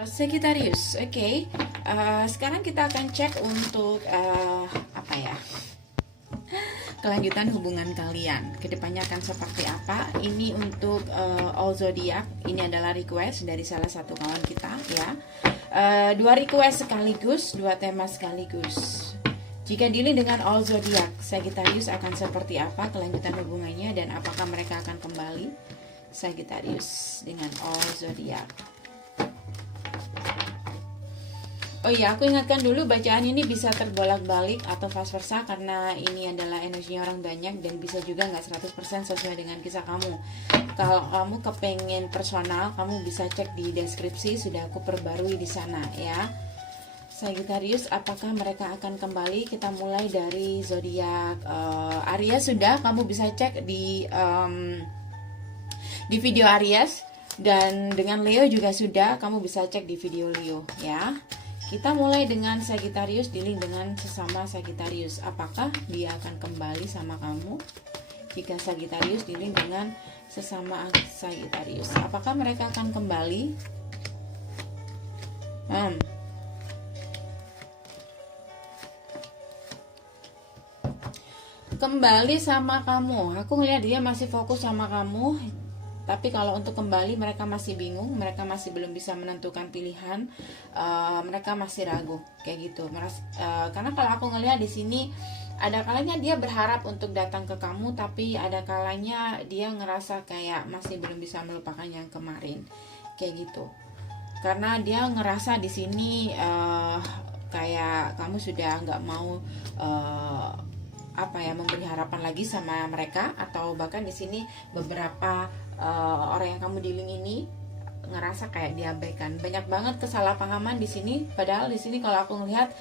Sagittarius, oke. Sekarang kita akan cek untuk apa ya? Kelanjutan hubungan kalian. Kedepannya akan seperti apa? Ini untuk all zodiac. Ini adalah request dari salah satu kawan kita, ya. Dua request sekaligus, dua tema sekaligus. Jika dealing dengan all zodiac, Sagittarius akan seperti apa kelanjutan hubungannya dan apakah mereka akan kembali? Sagittarius dengan all zodiac. Oh iya, aku ingatkan dulu bacaan ini bisa terbolak-balik atau vice versa karena ini adalah energinya orang banyak dan bisa juga nggak 100% sesuai dengan kisah kamu. Kalau kamu kepengen personal, kamu bisa cek di deskripsi, sudah aku perbarui di sana ya. Sagittarius, apakah mereka akan kembali? Kita mulai dari zodiak Aries sudah, kamu bisa cek di video Aries, dan dengan Leo juga sudah, kamu bisa cek di video Leo ya. Kita mulai dengan Sagittarius, dealing dengan sesama Sagittarius. Apakah dia akan kembali sama kamu? Jika Sagittarius dealing dengan sesama Sagittarius, apakah mereka akan kembali? Kembali sama kamu. Aku ngelihat dia masih fokus sama kamu. Tapi kalau untuk kembali mereka masih bingung, mereka masih belum bisa menentukan pilihan, mereka masih ragu kayak gitu. Karena kalau aku ngelihat di sini ada kalanya dia berharap untuk datang ke kamu, tapi ada kalanya dia ngerasa kayak masih belum bisa melupakan yang kemarin kayak gitu. Karena dia ngerasa di sini kayak kamu sudah nggak mau memberi harapan lagi sama mereka, atau bahkan di sini beberapa orang yang kamu dealing ini ngerasa kayak diabaikan. Banyak banget kesalahpahaman di sini, padahal di sini kalau aku ngelihat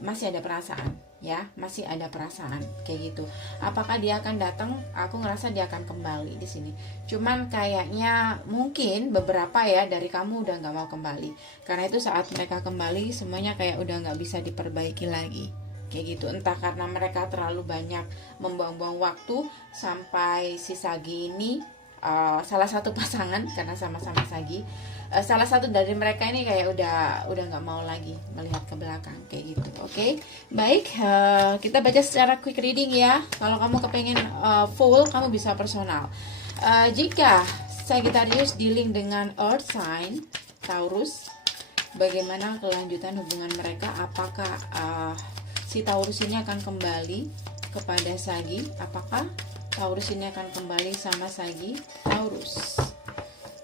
masih ada perasaan ya, masih ada perasaan kayak gitu. Apakah dia akan datang? Aku ngerasa dia akan kembali di sini. Cuman kayaknya mungkin beberapa ya dari kamu udah nggak mau kembali. Karena itu saat mereka kembali semuanya kayak udah nggak bisa diperbaiki lagi kayak gitu. Entah karena mereka terlalu banyak membuang-buang waktu sampai si Sagi ini salah satu pasangan, karena sama-sama Sagi, salah satu dari mereka ini kayak udah nggak mau lagi melihat ke belakang kayak gitu. Oke, baik, kita baca secara quick reading ya. Kalau kamu kepengen full, kamu bisa personal. Jika Sagittarius dealing dengan earth sign Taurus, bagaimana kelanjutan hubungan mereka? Apakah si Taurus ini akan kembali kepada Sagi? Apakah Taurus ini akan kembali sama Sagi? Taurus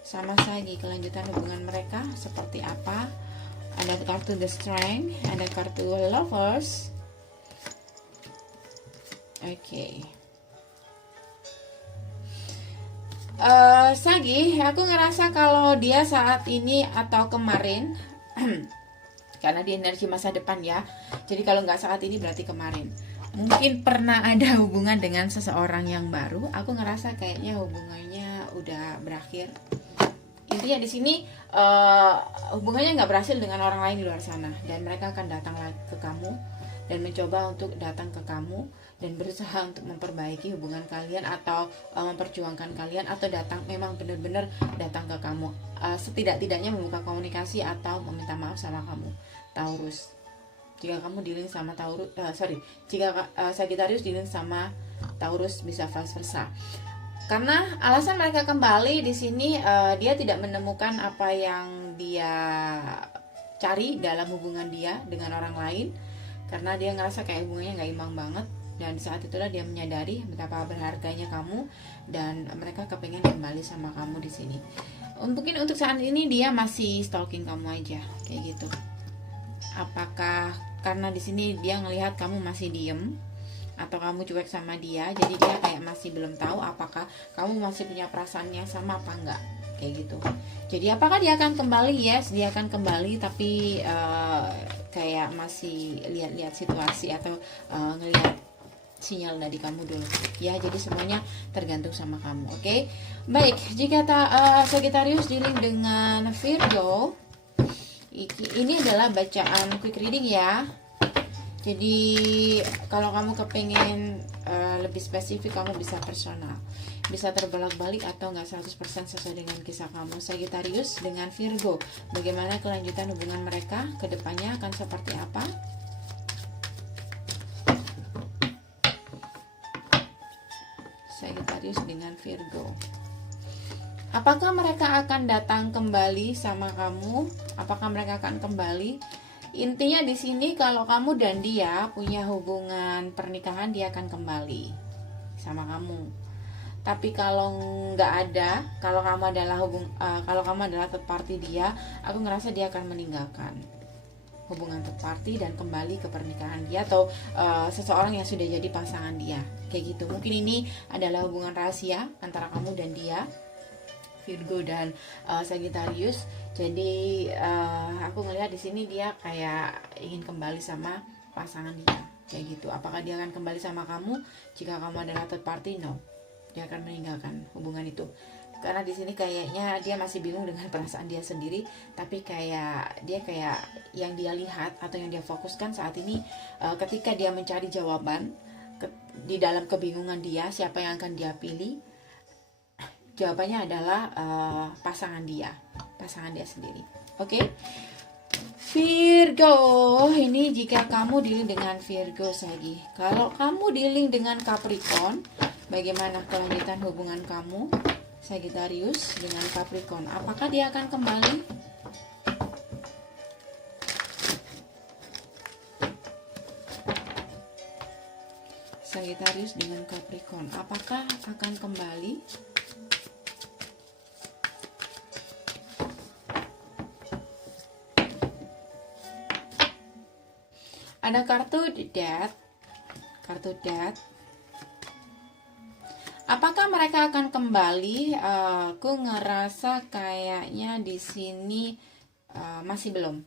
sama Sagi, kelanjutan hubungan mereka seperti apa? Ada kartu The Strength, ada kartu Lovers. Oke. Sagi, aku ngerasa kalau dia saat ini atau kemarin karena di energi masa depan ya, jadi kalau nggak saat ini berarti kemarin, mungkin pernah ada hubungan dengan seseorang yang baru. Aku ngerasa kayaknya hubungannya udah berakhir. Intinya di sini hubungannya nggak berhasil dengan orang lain di luar sana, dan mereka akan datang lagi ke kamu dan mencoba untuk datang ke kamu dan berusaha untuk memperbaiki hubungan kalian, atau memperjuangkan kalian, atau datang memang benar-benar datang ke kamu, setidak-tidaknya membuka komunikasi atau meminta maaf sama kamu, Taurus. Jika kamu dealing sama Taurus, jika Sagittarius dealing sama Taurus, bisa vice versa. Karena alasan mereka kembali di sini, dia tidak menemukan apa yang dia cari dalam hubungan dia dengan orang lain, karena dia ngerasa kayak hubungannya nggak imbang banget. Dan saat itulah dia menyadari betapa berharganya kamu, dan mereka kepengen kembali sama kamu di sini. Mungkin untuk saat ini dia masih stalking kamu aja kayak gitu. Apakah karena di sini dia ngelihat kamu masih diem, atau kamu cuek sama dia, jadi dia kayak masih belum tahu apakah kamu masih punya perasaan yang sama apa enggak kayak gitu. Jadi apakah dia akan kembali? Yes, dia akan kembali, tapi kayak masih lihat-lihat situasi atau ngelihat sinyal dari kamu dulu ya. Jadi semuanya tergantung sama kamu. Oke, baik. Jika Sagittarius dealing dengan Virgo, ini adalah bacaan quick reading ya. Jadi kalau kamu kepengen lebih spesifik, kamu bisa personal, bisa terbolak-balik atau nggak 100% sesuai dengan kisah kamu. Sagittarius dengan Virgo, bagaimana kelanjutan hubungan mereka ke depannya, akan seperti apa? Sagittarius dengan Virgo, apakah mereka akan datang kembali sama kamu? Apakah mereka akan kembali? Intinya di sini kalau kamu dan dia punya hubungan pernikahan, dia akan kembali sama kamu. Tapi kalau nggak ada, kalau kamu adalah kalau kamu adalah third party dia, aku ngerasa dia akan meninggalkan hubungan third party dan kembali ke pernikahan dia, atau seseorang yang sudah jadi pasangan dia, kayak gitu. Mungkin ini adalah hubungan rahasia antara kamu dan dia, Virgo dan Sagittarius. Jadi aku ngelihat di sini dia kayak ingin kembali sama pasangan dia, kayak gitu. Apakah dia akan kembali sama kamu? Jika kamu adalah third party, no, dia akan meninggalkan hubungan itu. Karena di sini kayaknya dia masih bingung dengan perasaan dia sendiri, tapi kayak dia kayak yang dia lihat atau yang dia fokuskan saat ini, ketika dia mencari jawaban di dalam kebingungan dia, siapa yang akan dia pilih? Jawabannya adalah pasangan dia sendiri. Oke? Virgo, ini jika kamu dealing dengan Virgo Sagi. Kalau kamu dealing dengan Capricorn, bagaimana kelanjutan hubungan kamu Sagittarius dengan Capricorn? Apakah dia akan kembali? Sagittarius dengan Capricorn, apakah akan kembali? Ada kartu Death. Apakah mereka akan kembali? Aku ngerasa kayaknya di sini masih belum.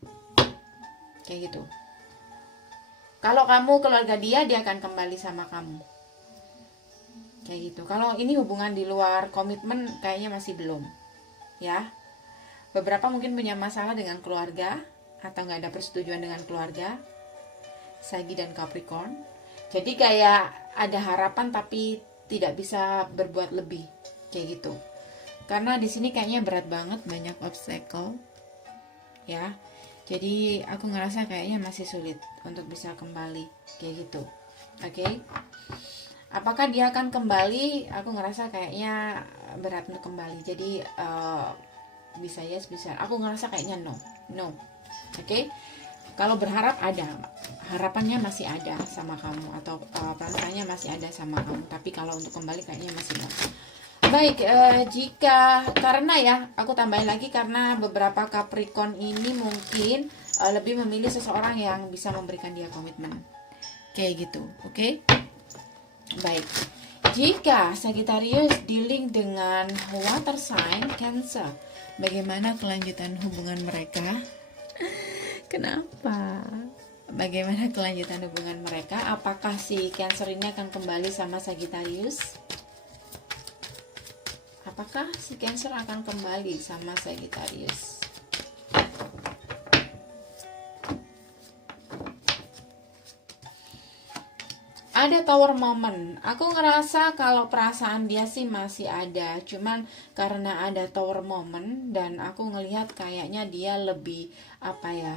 Kayak gitu. Kalau kamu keluarga dia akan kembali sama kamu. Kayak gitu. Kalau ini hubungan di luar komitmen, kayaknya masih belum. Ya. Beberapa mungkin punya masalah dengan keluarga atau nggak ada persetujuan dengan keluarga. Sagi dan Capricorn. Jadi kayak ada harapan tapi tidak bisa berbuat lebih, kayak gitu. Karena di sini kayaknya berat banget, banyak obstacle. Ya. Jadi aku ngerasa kayaknya masih sulit untuk bisa kembali, kayak gitu. Oke. Apakah dia akan kembali? Aku ngerasa kayaknya berat untuk kembali. Jadi bisa yes, bisa. Aku ngerasa kayaknya no. Oke. Kalau berharap ada, harapannya masih ada sama kamu, atau perasaannya masih ada sama kamu. Tapi kalau untuk kembali kayaknya masih no. Baik, karena ya, aku tambahin lagi, karena beberapa Capricorn ini mungkin lebih memilih seseorang yang bisa memberikan dia komitmen, kayak gitu. Oke? Baik. Jika Sagittarius dealing dengan water sign Cancer, bagaimana kelanjutan hubungan mereka? Kenapa? Bagaimana kelanjutan hubungan mereka? Apakah si Cancer ini akan kembali sama Sagittarius? Apakah si Cancer akan kembali sama Sagittarius? Ada Tower Moment. Aku ngerasa kalau perasaan dia sih masih ada, cuman karena ada Tower Moment dan aku ngelihat kayaknya dia lebih apa ya?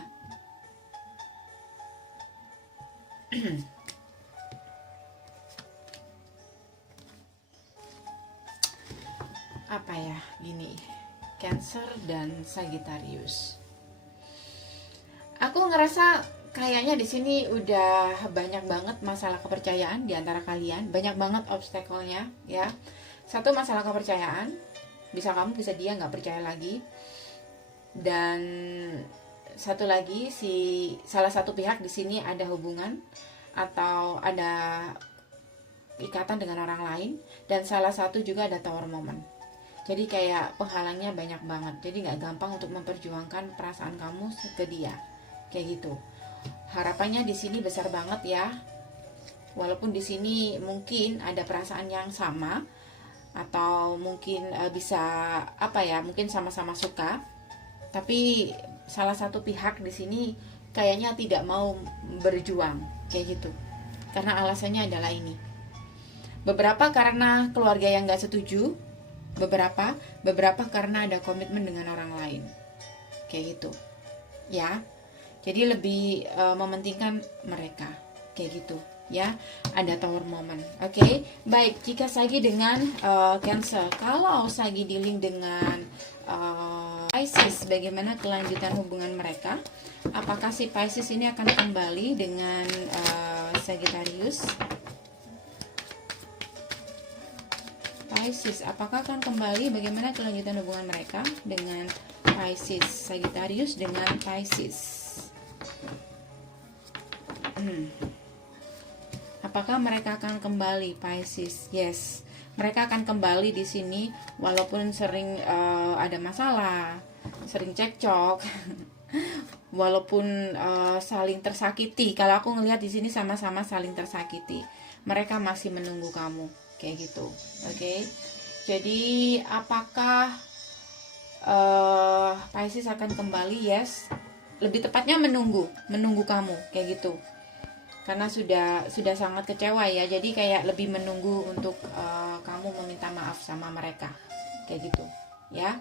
Apa ya, gini, Cancer dan Sagittarius. Aku ngerasa kayaknya di sini udah banyak banget masalah kepercayaan di antara kalian, banyak banget obstacle-nya, ya. Satu, masalah kepercayaan, bisa kamu bisa dia nggak percaya lagi, dan satu lagi salah satu pihak di sini ada hubungan atau ada ikatan dengan orang lain, dan salah satu juga ada Tower Moment. Jadi kayak penghalangnya banyak banget, jadi nggak gampang untuk memperjuangkan perasaan kamu ke dia, kayak gitu. Harapannya di sini besar banget ya, walaupun di sini mungkin ada perasaan yang sama, atau mungkin bisa apa ya, mungkin sama-sama suka, tapi salah satu pihak di sini kayaknya tidak mau berjuang, kayak gitu. Karena alasannya adalah ini. Beberapa karena keluarga yang nggak setuju, beberapa karena ada komitmen dengan orang lain, kayak gitu, ya. Jadi lebih mementingkan mereka, kayak gitu, ya. Ada tower moment, oke. Baik, jika Sagi dengan Cancer, kalau Sagi dealing dengan Pisces, bagaimana kelanjutan hubungan mereka? Apakah si Pisces ini akan kembali dengan Sagittarius? Pisces, apakah akan kembali? Bagaimana kelanjutan hubungan mereka dengan Pisces? Sagittarius dengan Pisces. Apakah mereka akan kembali, Pisces? Yes, mereka akan kembali di sini, walaupun sering ada masalah, sering cekcok, walaupun saling tersakiti. Kalau aku ngelihat di sini sama-sama saling tersakiti, mereka masih menunggu kamu, kayak gitu. Oke. Jadi apakah Pisces akan kembali? Yes, lebih tepatnya menunggu kamu, kayak gitu. Karena sudah sangat kecewa ya, jadi kayak lebih menunggu untuk kamu meminta maaf sama mereka, kayak gitu, ya.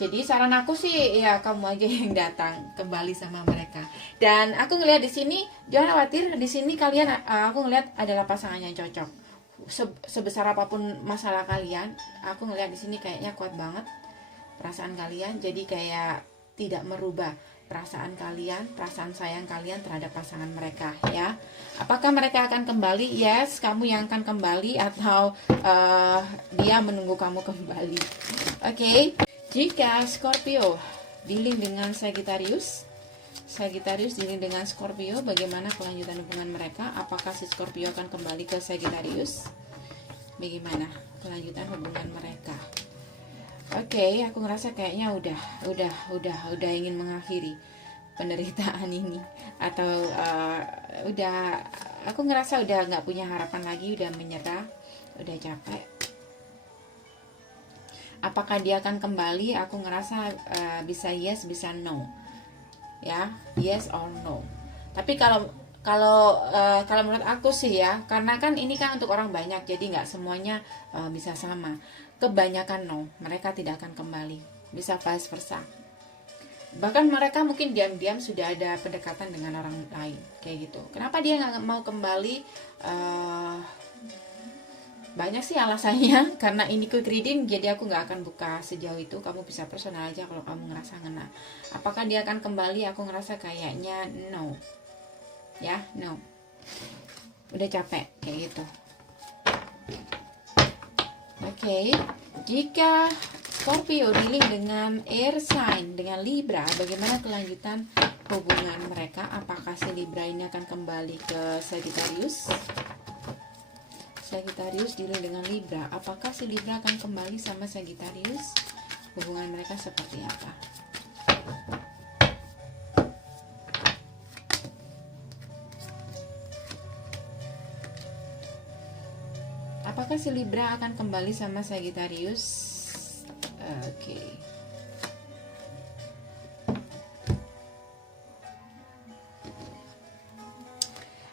Jadi saran aku sih ya kamu aja yang datang kembali sama mereka. Dan aku ngelihat di sini, jangan khawatir, di sini kalian aku ngelihat adalah pasangan yang cocok. Sebesar apapun masalah kalian, aku ngelihat di sini kayaknya kuat banget perasaan kalian. Jadi kayak tidak merubah perasaan kalian, perasaan sayang kalian terhadap pasangan mereka, ya. Apakah mereka akan kembali? Yes, kamu yang akan kembali, atau dia menunggu kamu kembali. Oke. Jika Scorpio dealing dengan Sagittarius dealing dengan Scorpio, bagaimana kelanjutan hubungan mereka? Apakah si Scorpio akan kembali ke Sagittarius? Bagaimana kelanjutan hubungan mereka? Oke, aku ngerasa kayaknya udah ingin mengakhiri penderitaan ini, atau aku ngerasa udah nggak punya harapan lagi, udah menyerah, udah capek. Apakah dia akan kembali? Aku ngerasa bisa yes, bisa no, ya, yes or no. Tapi kalau menurut aku sih ya, karena kan ini kan untuk orang banyak, jadi nggak semuanya bisa sama. Kebanyakan no, mereka tidak akan kembali. Bisa vice versa. Bahkan mereka mungkin diam-diam sudah ada pendekatan dengan orang lain, kayak gitu. Kenapa dia nggak mau kembali? Banyak sih alasannya. Karena ini quick reading, jadi aku nggak akan buka sejauh itu. Kamu bisa personal aja kalau kamu ngerasa ngena. Apakah dia akan kembali? Aku ngerasa kayaknya no. Ya, no. Udah capek, kayak gitu. Oke, jika Scorpio dealing dengan air sign, dengan Libra, bagaimana kelanjutan hubungan mereka? Apakah si Libra ini akan kembali ke Sagittarius? Sagittarius dealing dengan Libra, apakah si Libra akan kembali sama Sagittarius? Hubungan mereka seperti apa? Apakah si Libra akan kembali sama Sagittarius? Oke.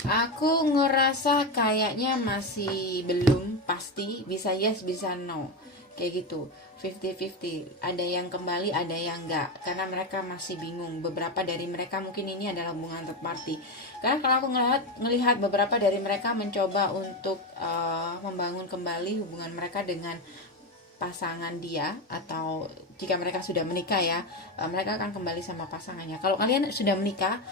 Aku ngerasa kayaknya masih belum pasti, bisa yes, bisa no. Kayak gitu, 50-50. Ada yang kembali, ada yang enggak. Karena mereka masih bingung. Beberapa dari mereka mungkin ini adalah hubungan third party. Karena kalau aku ngelihat beberapa dari mereka mencoba untuk membangun kembali hubungan mereka dengan pasangan dia, atau jika mereka sudah menikah ya, mereka akan kembali sama pasangannya. Kalau kalian sudah menikah,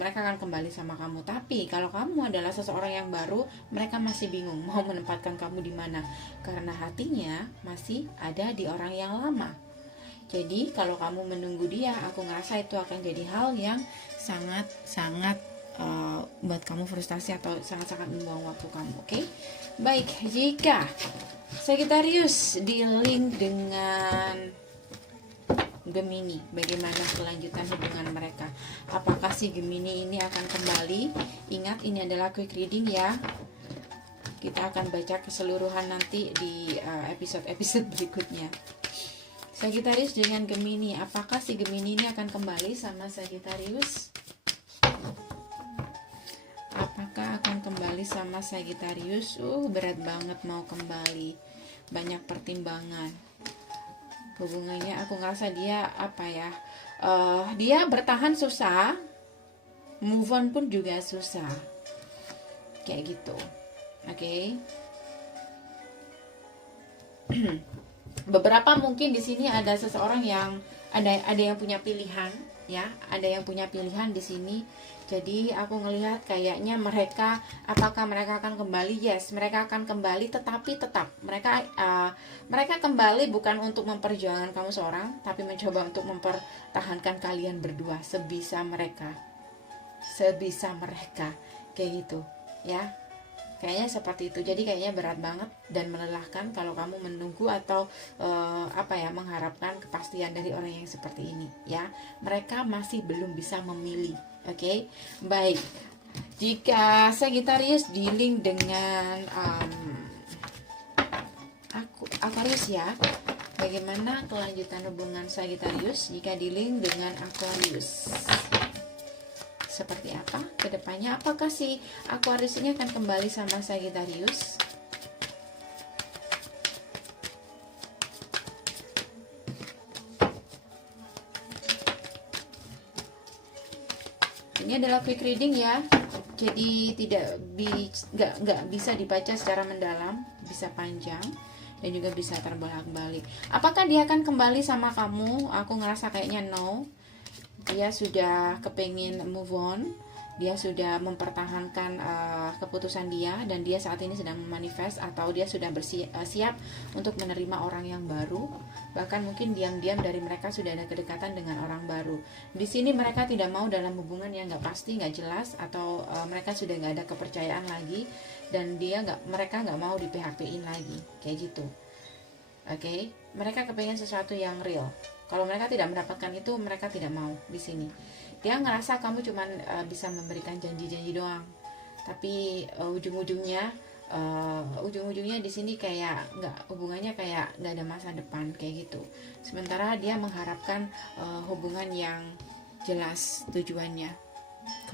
mereka akan kembali sama kamu. Tapi kalau kamu adalah seseorang yang baru, mereka masih bingung mau menempatkan kamu di mana, karena hatinya masih ada di orang yang lama. Jadi kalau kamu menunggu dia, aku ngerasa itu akan jadi hal yang sangat buat kamu frustasi, atau sangat-sangat membuang waktu kamu. Oke? Baik, jika Sagittarius dealing dengan Gemini, bagaimana kelanjutan hubungan mereka? Apakah si Gemini ini akan kembali? Ingat, ini adalah quick reading ya. Kita akan baca keseluruhan nanti di episode-episode berikutnya. Sagittarius dengan Gemini, apakah si Gemini ini akan kembali sama Sagittarius? apakah akan kembali sama Sagittarius? Berat banget mau kembali, banyak pertimbangan. Hubungannya aku ngerasa dia apa ya, dia bertahan susah, move on pun juga susah, kayak gitu. Oke. Beberapa mungkin di sini ada seseorang yang ada yang punya pilihan, ya, ada yang punya pilihan di sini. Jadi aku ngelihat kayaknya mereka, apakah mereka akan kembali? Yes, mereka akan kembali, tetapi tetap mereka kembali bukan untuk memperjuangkan kamu seorang, tapi mencoba untuk mempertahankan kalian berdua sebisa mereka, kayak gitu, ya. Kayaknya seperti itu. Jadi kayaknya berat banget dan melelahkan kalau kamu menunggu atau mengharapkan kepastian dari orang yang seperti ini, ya. Mereka masih belum bisa memilih. Oke. Baik. Jika Sagittarius dealing dengan Aquarius, ya. Bagaimana kelanjutan hubungan Sagittarius jika dealing dengan Aquarius? Seperti apa ke depannya? Apakah si Aquarius ini akan kembali sama Sagittarius? Ini adalah quick reading, ya. Jadi nggak bisa dibaca secara mendalam, bisa panjang dan juga bisa terbolak-balik. Apakah dia akan kembali sama kamu? Aku ngerasa kayaknya no. Dia sudah kepingin move on, dia sudah mempertahankan keputusan dia, dan dia saat ini sedang memanifest atau dia sudah siap untuk menerima orang yang baru. Bahkan mungkin diam-diam dari mereka sudah ada kedekatan dengan orang baru. Di sini mereka tidak mau dalam hubungan yang nggak pasti, nggak jelas, atau mereka sudah nggak ada kepercayaan lagi, dan mereka nggak mau di PHP-in lagi, kayak gitu. Oke, mereka kepengen sesuatu yang real. Kalau mereka tidak mendapatkan itu, mereka tidak mau di sini. Dia ngerasa kamu cuma bisa memberikan janji-janji doang, tapi ujung-ujungnya di sini kayak hubungannya kayak nggak ada masa depan, kayak gitu. Sementara dia mengharapkan hubungan yang jelas tujuannya,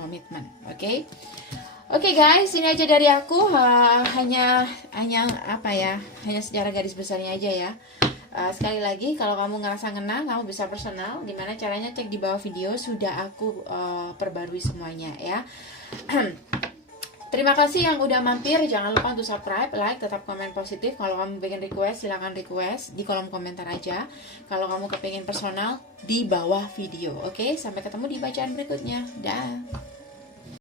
komitmen. Oke. Oke guys, ini aja dari aku. Hanya secara garis besarnya aja, ya. Sekali lagi, kalau kamu ngerasa ngena, kamu bisa personal. Gimana caranya? Cek di bawah video, sudah aku perbarui semuanya, ya. Terima kasih yang udah mampir. Jangan lupa untuk subscribe, like, tetap komen positif. Kalau kamu pengen request, silahkan request di kolom komentar aja. Kalau kamu kepengen personal, di bawah video. Oke, sampai ketemu di bacaan berikutnya. Dah.